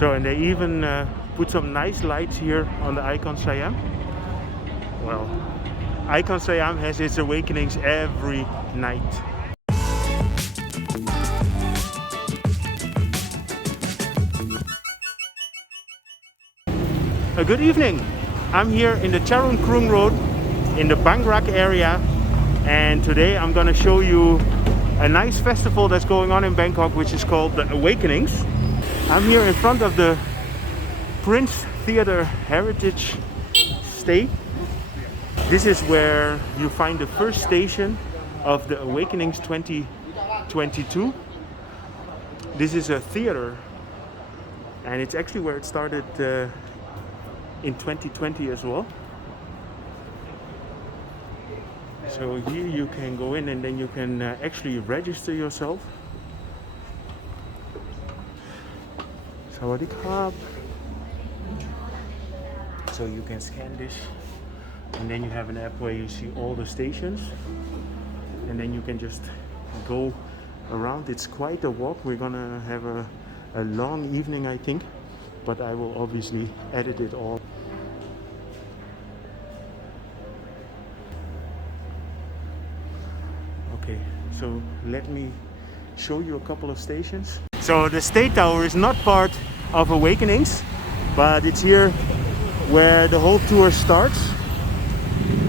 So, and they even put some nice lights here on the Icon Siam. Well, Icon Siam has its awakenings every night. A good evening. I'm here in the Charun Krung Road in the Bangrak area, and today I'm gonna show you a nice festival that's going on in Bangkok, which is called the Awakenings. I'm here in front of the Prince Theatre Heritage Stay. This is where you find the first station of the Awakenings 2022. This is a theater, and it's actually where it started in 2020 as well. So here you can go in and then you can actually register yourself. Sawadee krap. So you can scan this, and then you have an app where you see all the stations, and then you can just go around. It's quite a walk. We're gonna have a long evening, I think, but I will obviously edit it all. Okay, so let me show you a couple of stations. So the State Tower is not part of Awakenings, but it's here where the whole tour starts.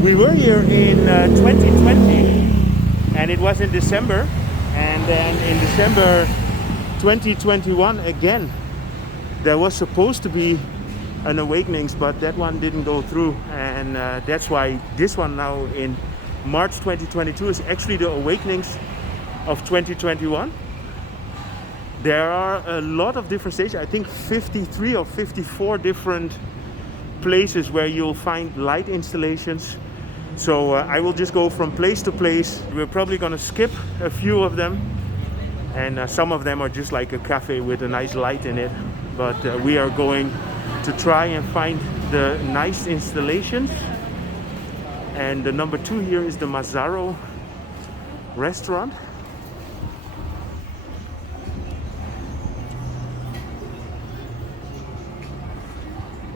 We were here in 2020, and it was in December, and then in December 2021 again there was supposed to be an Awakenings, but that one didn't go through, and that's why this one now in March 2022 is actually the Awakenings of 2021. There are a lot of different stations, I think 53 or 54 different places where you'll find light installations. So I will just go from place to place. We're probably gonna skip a few of them, and some of them are just like a cafe with a nice light in it, but we are going to try and find the nice installations. And the number 2 here is the Mazzaro restaurant.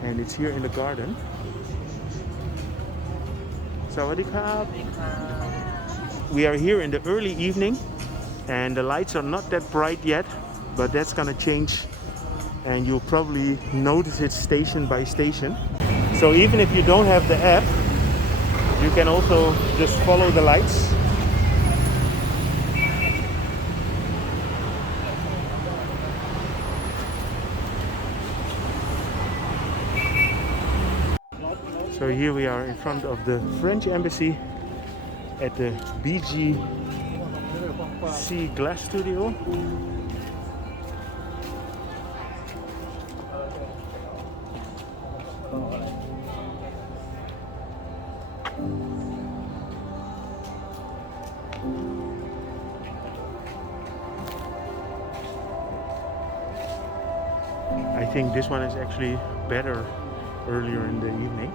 And it's here in the garden. Sawadee krap. We are here in the early evening, and the lights are not that bright yet, but that's gonna change, and you'll probably notice it station by station. So even if you don't have the app, you can also just follow the lights. So here we are in front of the French embassy at the BGC Glass Studio. I think this one is actually better earlier in the evening.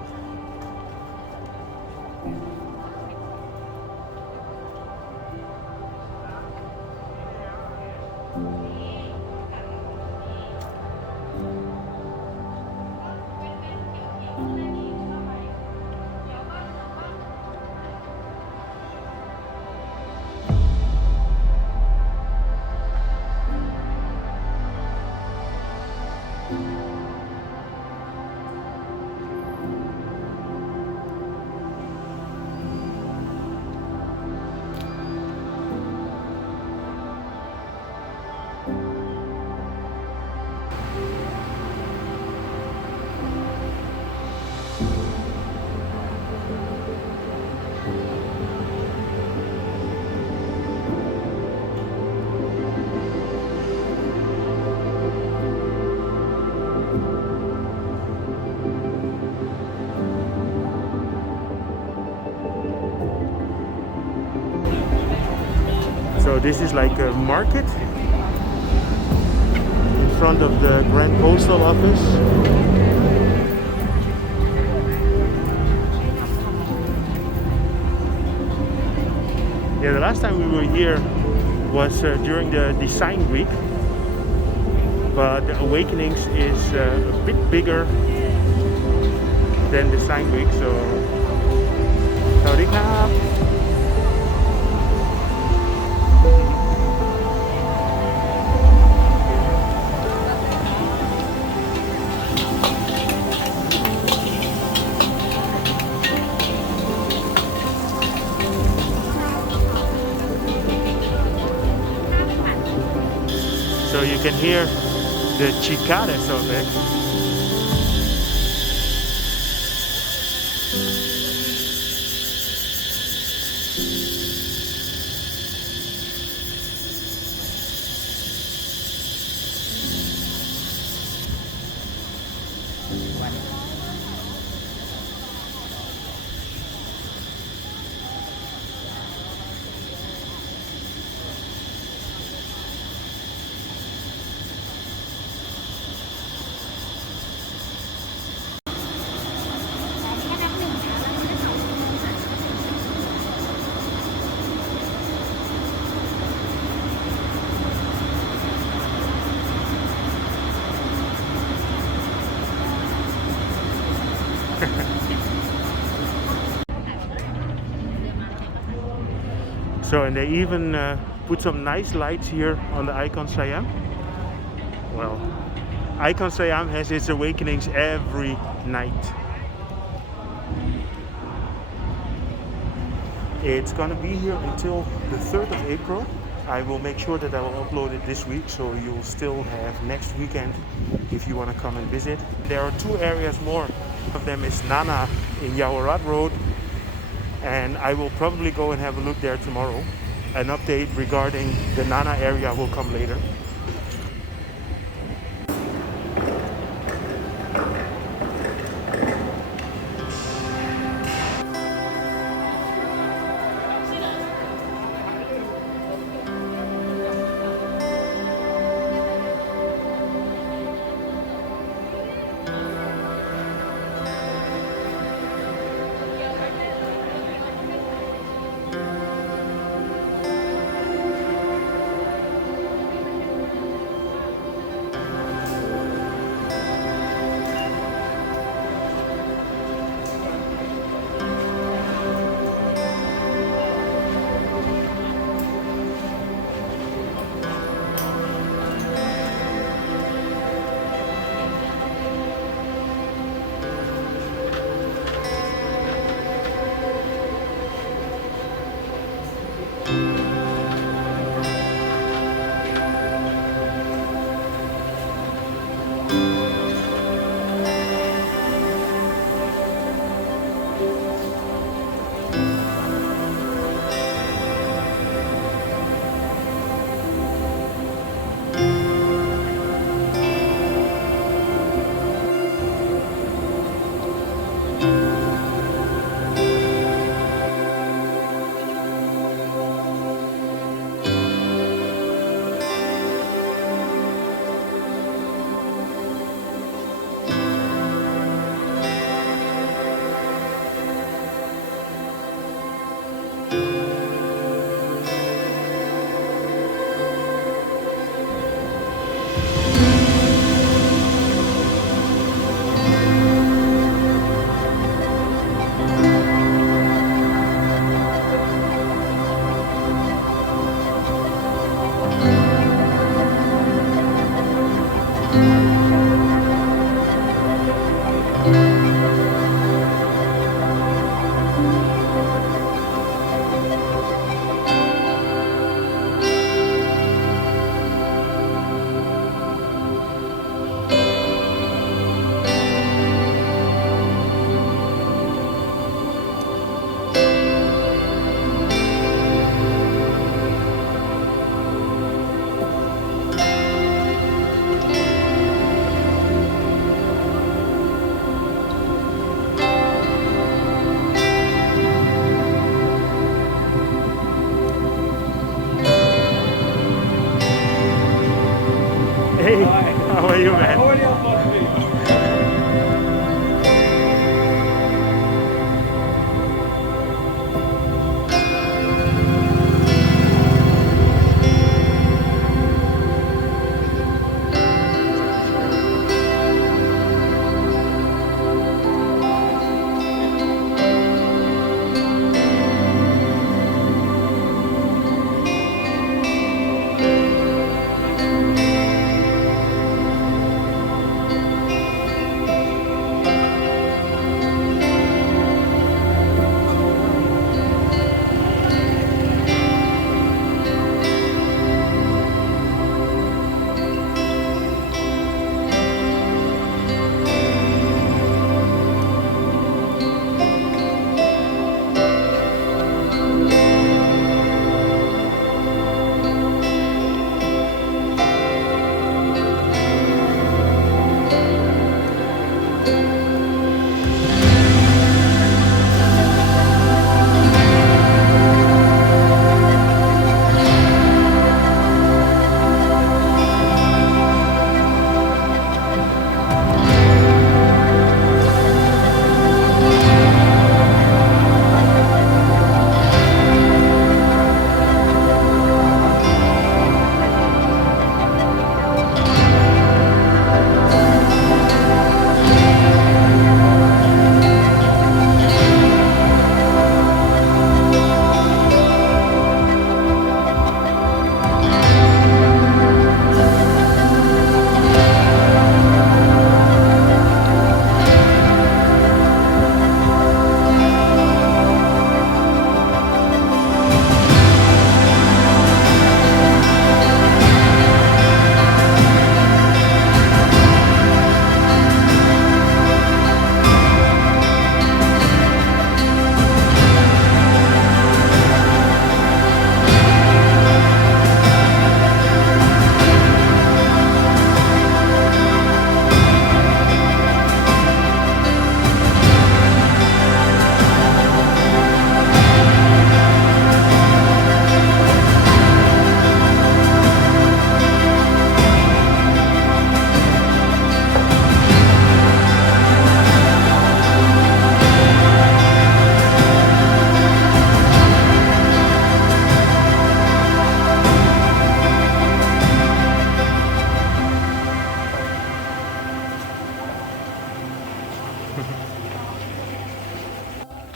So this is like a market in front of the Grand Postal Office. Yeah, the last time we were here was during the design week. but the Awakenings is a bit bigger than the Sangwik, so Howdy Krab. So you can hear the cicadas of it. So, and they even put some nice lights here on the Icon Siam. Well, Icon Siam has its Awakenings every night. It's gonna be here until the 3rd of April. I will make sure that I will upload it this week, so you'll still have next weekend if you want to come and visit. There are 2 areas more. One of them is Nana in Yaowarat Road, and I will probably go and have a look there tomorrow. An update regarding the Nana area will come later.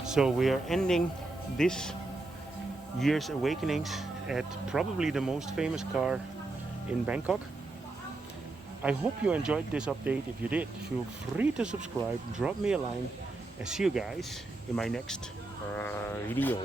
So we are ending this year's awakenings at probably the most famous car in Bangkok. I hope you enjoyed this update. If you did, feel free to subscribe, drop me a line, and see you guys in my next video.